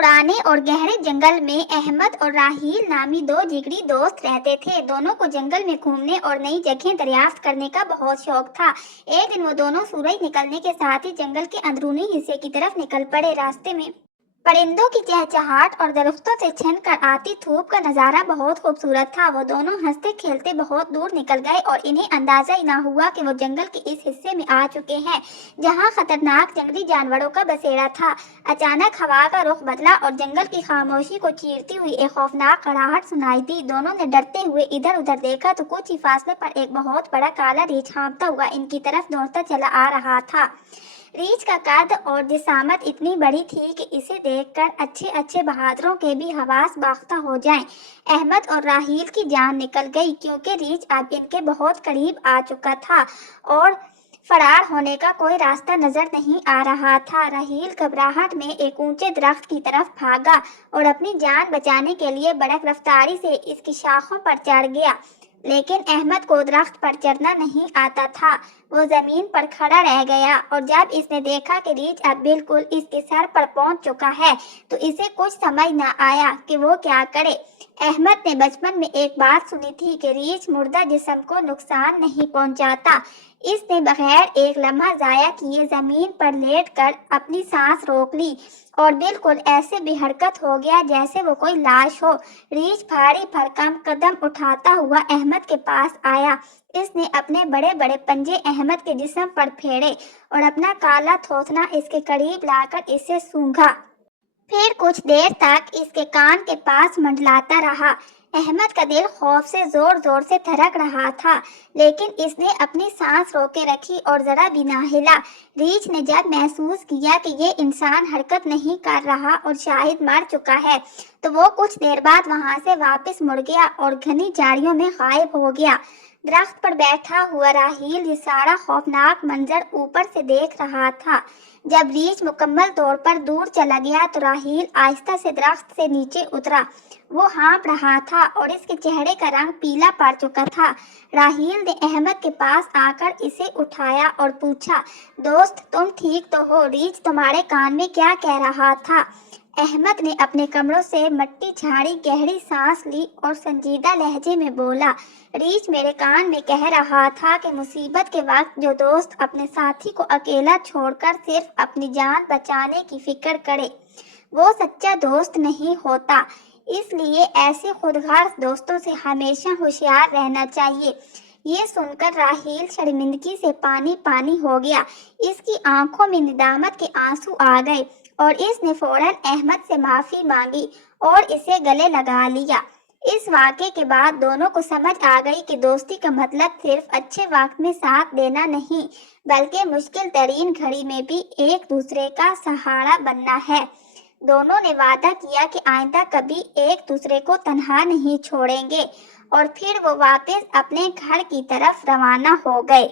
पुराने और गहरे जंगल में अहमद और राहील नामी दो जिगरी दोस्त रहते थे। दोनों को जंगल में घूमने और नई जगह दरियाफ्त करने का बहुत शौक था। एक दिन वो दोनों सूरज निकलने के साथ ही जंगल के अंदरूनी हिस्से की तरफ निकल पड़े। रास्ते में परिंदों की चहचहाट और दरख्तों से छन कर आती धूप का नजारा बहुत खूबसूरत था। वो दोनों हंसते खेलते बहुत दूर निकल गए और इन्हें अंदाजा ही ना हुआ कि वो जंगल के इस हिस्से में आ चुके हैं जहां खतरनाक जंगली जानवरों का बसेरा था। अचानक हवा का रुख बदला और जंगल की खामोशी को चीरती हुई एक खौफनाक खड़ाहट सुनाई दी। दोनों ने डरते हुए इधर उधर देखा तो कुछ ही फासले पर एक बहुत बड़ा काला रीछ हाँफता हुआ इनकी तरफ दौड़ता चला आ रहा था। रीछ का कद और जिसामत इतनी बड़ी थी कि इसे देखकर अच्छे अच्छे बहादुरों के भी हवास बाख्ता हो जाएं। अहमद और राहील की जान निकल गई क्योंकि रीछ अब इनके बहुत करीब आ चुका था और फरार होने का कोई रास्ता नजर नहीं आ रहा था। राहील घबराहट में एक ऊंचे दरख्त की तरफ भागा और अपनी जान बचाने के लिए बड़क रफ्तारी से इसकी शाखों पर चढ़ गया, लेकिन अहमद को दरख्त पर चढ़ना नहीं आता था। वो जमीन पर खड़ा रह गया और जब इसने देखा कि रीछ अब बिल्कुल इसके सर पर पहुंच चुका है तो इसे कुछ समझ न आया कि वो क्या करे। अहमद ने बचपन में एक बात सुनी थी कि रीछ मुर्दा जिस्म को नुकसान नहीं पहुंचाता। इसने बगैर एक लम्हा जाया किए जमीन पर लेटकर अपनी सांस रोक ली और बिल्कुल ऐसे बेहरकत हो गया जैसे वो कोई लाश हो। रीछ भारी भरकम कदम उठाता हुआ अहमद के पास आया। इसने अपने बड़े बड़े पंजे अहमद के जिस्म पर फेरे और अपना काला थोथना इसके करीब लाकर इसे सूंघा। फिर कुछ देर तक इसके कान के पास मंडलाता रहा। अहमद का दिल खौफ से जोर जोर से धड़क रहा था, लेकिन इसने अपनी सांस रोके रखी और जरा भी ना हिला। रीछ ने जब महसूस किया कि ये इंसान हरकत नहीं कर रहा और शायद मर चुका है तो वो कुछ देर बाद वहां से वापस मुड़ गया और घनी झाड़ियों में गायब हो गया। दरख्त पर बैठा हुआ राहील ये सारा खौफनाक मंजर ऊपर से देख रहा था। जब रीछ मुकम्मल तौर पर दूर चला गया तो राहील आहिस्ता से दरख्त से नीचे उतरा। वो हाँफ रहा था और इसके चेहरे का रंग पीला पड़ चुका था। राहील ने अहमद के पास आकर इसे उठाया और पूछा, दोस्त तुम ठीक तो हो? रीछ तुम्हारे कान में क्या कह रहा था? अहमद ने अपने कमरों से मट्टी झाड़ी, गहरी सांस ली और संजीदा लहजे में बोला, रीछ मेरे कान में कह रहा था कि मुसीबत के वक्त जो दोस्त अपने साथी को अकेला छोड़कर सिर्फ अपनी जान बचाने की फिक्र करे वो सच्चा दोस्त नहीं होता। इसलिए ऐसे खुदगर्ज दोस्तों से हमेशा होशियार रहना चाहिए। ये सुनकर राहील शर्मिंदगी से पानी पानी हो गया। इसकी आंखों में निदामत के आंसू आ गए और इसने फौरन अहमद से माफी मांगी और इसे गले लगा लिया। इस वाक़े के बाद दोनों को समझ आ गई कि दोस्ती का मतलब सिर्फ अच्छे वक्त में साथ देना नहीं, बल्कि मुश्किल तरीन घड़ी में भी एक दूसरे का सहारा बनना है। दोनों ने वादा किया कि आइंदा कभी एक दूसरे को तन्हा नहीं छोड़ेंगे और फिर वो वापस अपने घर की तरफ रवाना हो गए।